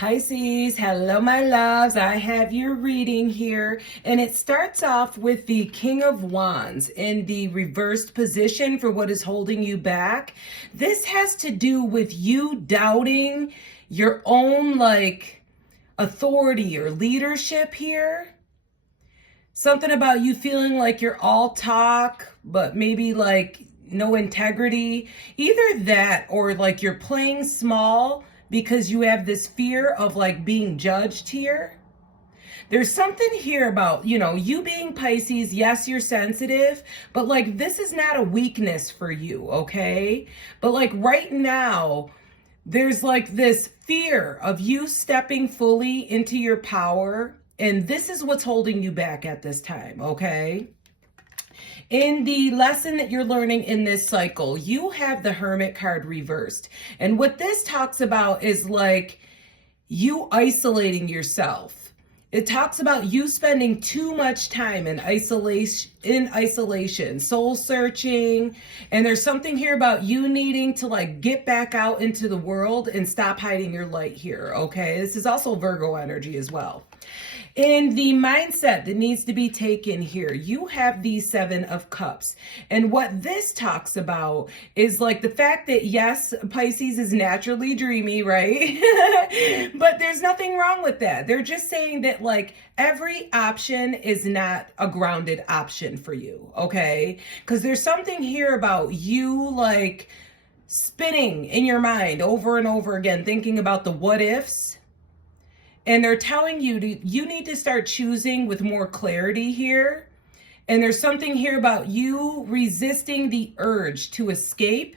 Pisces, hello my loves. I have your reading here, and it starts off with the King of Wands in the reversed position for what is holding you back. This has to do with you doubting your own authority or leadership here. Something about you feeling like you're all talk, but maybe no integrity. Either that or you're playing small because you have this fear of being judged here. There's something here about, you being Pisces. Yes, you're sensitive, but this is not a weakness for you, okay? But right now, there's this fear of you stepping fully into your power, and this is what's holding you back at this time, okay? In the lesson that you're learning in this cycle, you have the Hermit card reversed. And what this talks about is you isolating yourself. It talks about you spending too much time in isolation, soul searching. And there's something here about you needing to get back out into the world and stop hiding your light here, okay? This is also Virgo energy as well. In the mindset that needs to be taken here, you have the Seven of Cups. And what this talks about is the fact that, yes, Pisces is naturally dreamy, right? But there's nothing wrong with that. They're just saying that every option is not a grounded option for you, okay? Because there's something here about you spinning in your mind over and over again, thinking about the what ifs. And they're telling you you need to start choosing with more clarity here. And there's something here about you resisting the urge to escape.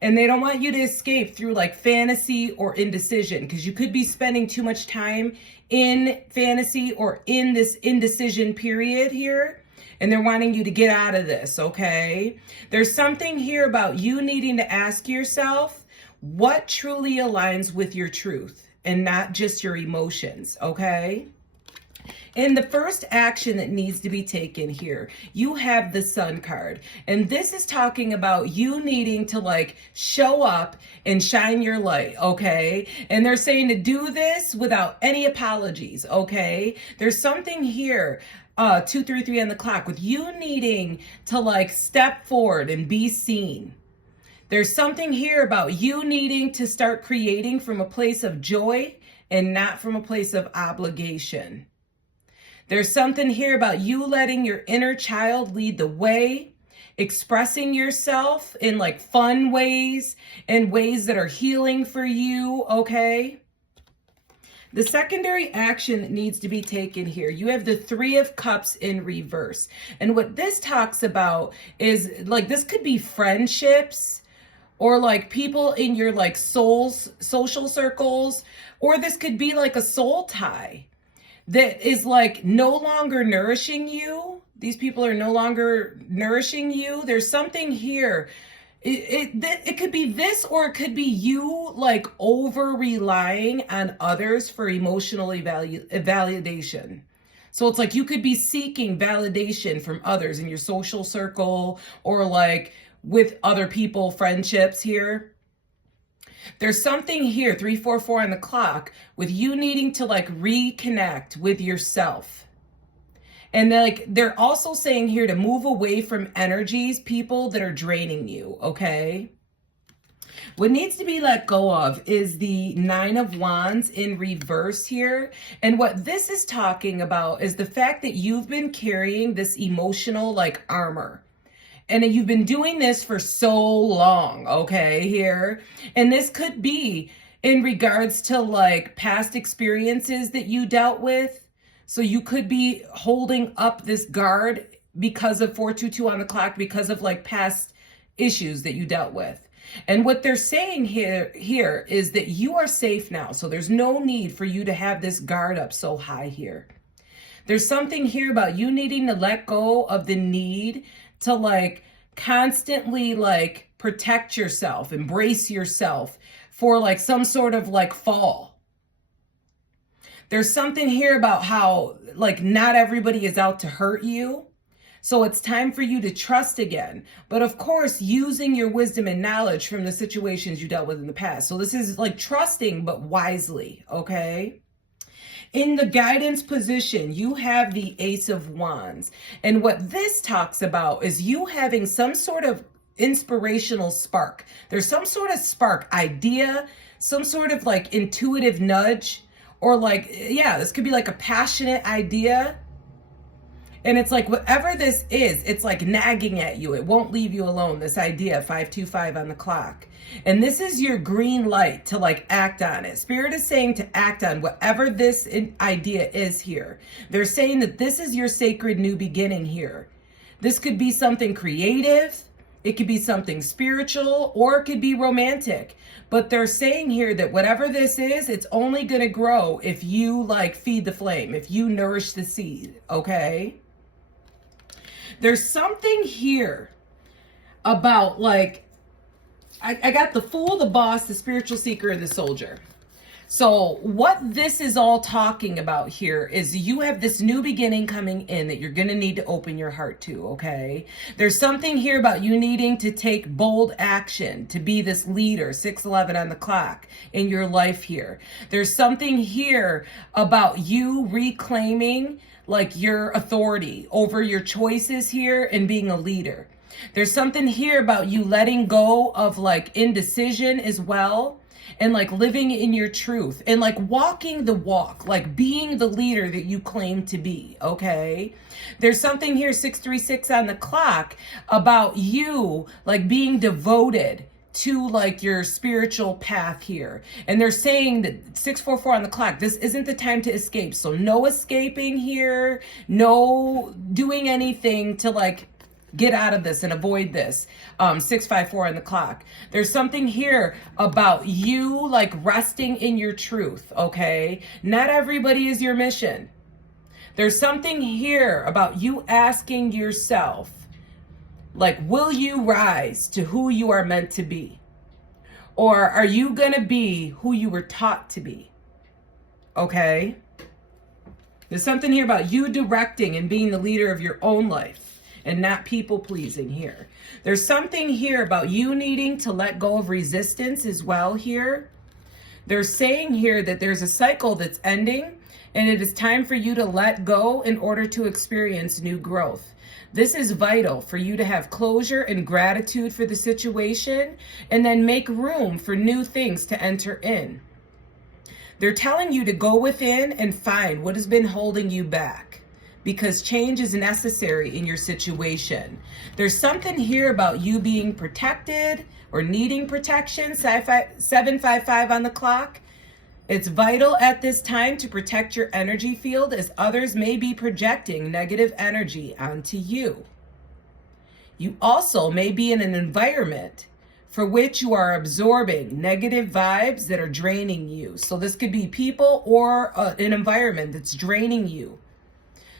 And they don't want you to escape through fantasy or indecision, because you could be spending too much time in fantasy or in this indecision period here. And they're wanting you to get out of this, okay? There's something here about you needing to ask yourself what truly aligns with your truth, and not just your emotions, okay? And the first action that needs to be taken here, you have the Sun card. And this is talking about you needing to show up and shine your light, okay? And they're saying to do this without any apologies, okay? There's something here, 233 on the clock, with you needing to step forward and be seen. There's something here about you needing to start creating from a place of joy and not from a place of obligation. There's something here about you letting your inner child lead the way, expressing yourself in fun ways and ways that are healing for you, okay? The secondary action that needs to be taken here, you have the Three of Cups in reverse. And what this talks about is this could be friendships, or people in your social circles, or this could be a soul tie that is no longer nourishing you. These people are no longer nourishing you. There's something here. It could be this, or it could be you over relying on others for emotional validation. So it's you could be seeking validation from others in your social circle, or with other people, friendships here. There's something here, 344 on the clock, with you needing to reconnect with yourself. And they're also saying here to move away from energies, people that are draining you, okay? What needs to be let go of is the Nine of Wands in reverse here. And what this is talking about is the fact that you've been carrying this emotional armor. And you've been doing this for so long, okay, here. And this could be in regards to past experiences that you dealt with. So you could be holding up this guard because of 422 on the clock, because of past issues that you dealt with. And what they're saying here is that you are safe now. So there's no need for you to have this guard up so high here. There's something here about you needing to let go of the need to constantly protect yourself, embrace yourself for some sort of fall. There's something here about how not everybody is out to hurt you. So it's time for you to trust again. But of course, using your wisdom and knowledge from the situations you dealt with in the past. So this is like trusting, but wisely, okay? In the guidance position, you have the Ace of Wands. And what this talks about is you having some sort of inspirational spark. There's some sort of spark, idea, some sort of like intuitive nudge, or like, yeah, this could be like a passionate idea. And it's like, whatever this is, it's like nagging at you. It won't leave you alone. This idea, 525 on the clock. And this is your green light to like act on it. Spirit is saying to act on whatever this idea is here. They're saying that this is your sacred new beginning here. This could be something creative. It could be something spiritual, or it could be romantic. But they're saying here that whatever this is, it's only going to grow if you like feed the flame, if you nourish the seed, okay? There's something here about like, I got the Fool, the Boss, the Spiritual Seeker, and the Soldier. So what this is all talking about here is you have this new beginning coming in that you're going to need to open your heart to, okay? There's something here about you needing to take bold action, to be this leader, 611 on the clock, in your life here. There's something here about you reclaiming like your authority over your choices here and being a leader. There's something here about you letting go of like indecision as well, and like living in your truth and like walking the walk, like being the leader that you claim to be, okay? There's something here, 636 on the clock, about you like being devoted to like your spiritual path here. And they're saying that 644 on the clock, this isn't the time to escape. So no escaping here, no doing anything to like get out of this and avoid this. 654 on the clock. There's something here about you like resting in your truth, okay? Not everybody is your mission. There's something here about you asking yourself, like, will you rise to who you are meant to be? Or are you gonna be who you were taught to be? Okay? There's something here about you directing and being the leader of your own life and not people pleasing here. There's something here about you needing to let go of resistance as well here. They're saying here that there's a cycle that's ending and it is time for you to let go in order to experience new growth. This is vital for you to have closure and gratitude for the situation and then make room for new things to enter in. They're telling you to go within and find what has been holding you back, because change is necessary in your situation. There's something here about you being protected or needing protection, 755 on the clock. It's vital at this time to protect your energy field, as others may be projecting negative energy onto you. You also may be in an environment for which you are absorbing negative vibes that are draining you. So this could be people or an environment that's draining you.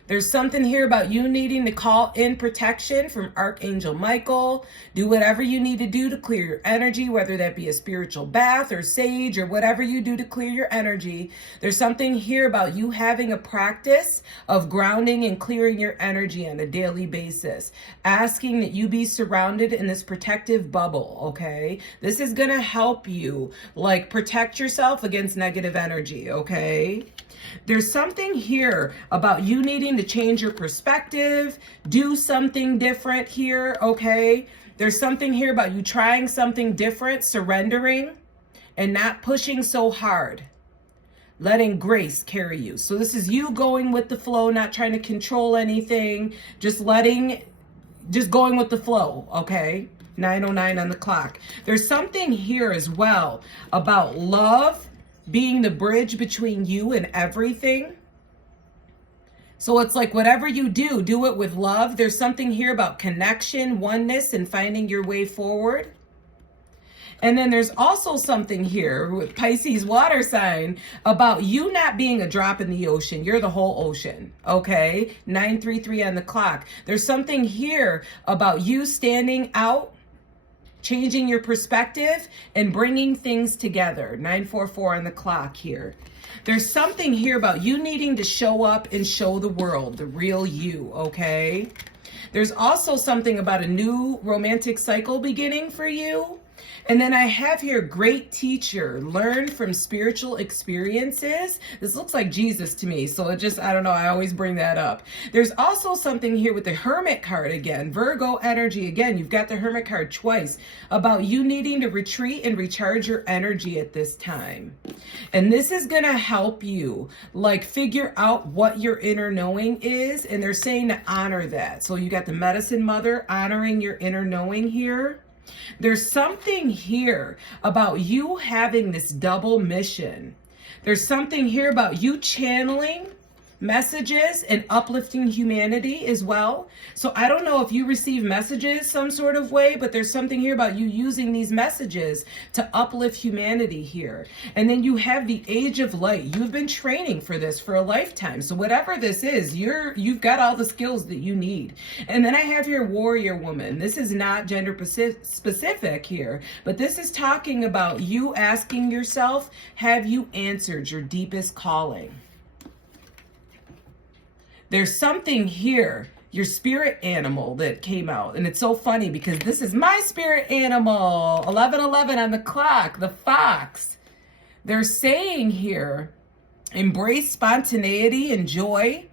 There's something here about you needing to call in protection from Archangel Michael. Do whatever you need to do to clear your energy, whether that be a spiritual bath or sage or whatever you do to clear your energy. There's something here about you having a practice of grounding and clearing your energy on a daily basis. Asking that you be surrounded in this protective bubble, okay? This is gonna help you like protect yourself against negative energy, okay? There's something here about you needing to change your perspective, do something different here, okay? There's something here about you trying something different, surrendering, and not pushing so hard. Letting grace carry you. So this is you going with the flow, not trying to control anything, just going with the flow, okay? 9:09 on the clock. There's something here as well about love being the bridge between you and everything. So it's like whatever you do, do it with love. There's something here about connection, oneness, and finding your way forward. And then there's also something here with Pisces water sign about you not being a drop in the ocean. You're the whole ocean, okay? 9:33 on the clock. There's something here about you standing out, changing your perspective and bringing things together. 9:44 on the clock here. There's something here about you needing to show up and show the world the real you, okay? There's also something about a new romantic cycle beginning for you. And then I have here, great teacher, learn from spiritual experiences. This looks like Jesus to me. So it just, I don't know, I always bring that up. There's also something here with the Hermit card again, Virgo energy. Again, you've got the Hermit card twice about you needing to retreat and recharge your energy at this time. And this is going to help you like figure out what your inner knowing is. And they're saying to honor that. So you got the Medicine Mother honoring your inner knowing here. There's something here about you having this double mission. There's something here about you channeling messages and uplifting humanity as well. So I don't know if you receive messages some sort of way, but there's something here about you using these messages to uplift humanity here. And then you have the Age of Light. You've been training for this for a lifetime. So whatever this is, you've got all the skills that you need. And then I have here Warrior Woman. This is not gender specific here, but this is talking about you asking yourself, have you answered your deepest calling? There's something here, your spirit animal that came out. And it's so funny because this is my spirit animal, 1111 on the clock, the fox. They're saying here, embrace spontaneity and joy.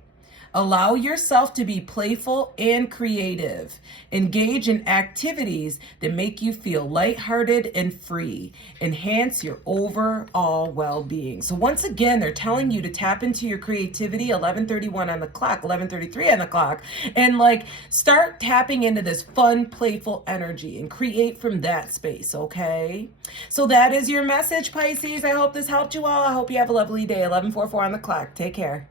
Allow yourself to be playful and creative. Engage in activities that make you feel lighthearted and free. Enhance your overall well-being. So once again, they're telling you to tap into your creativity, 11:31 on the clock, 11:33 on the clock, and like start tapping into this fun, playful energy and create from that space, okay? So that is your message, Pisces. I hope this helped you all. I hope you have a lovely day. 11:44 on the clock. Take care.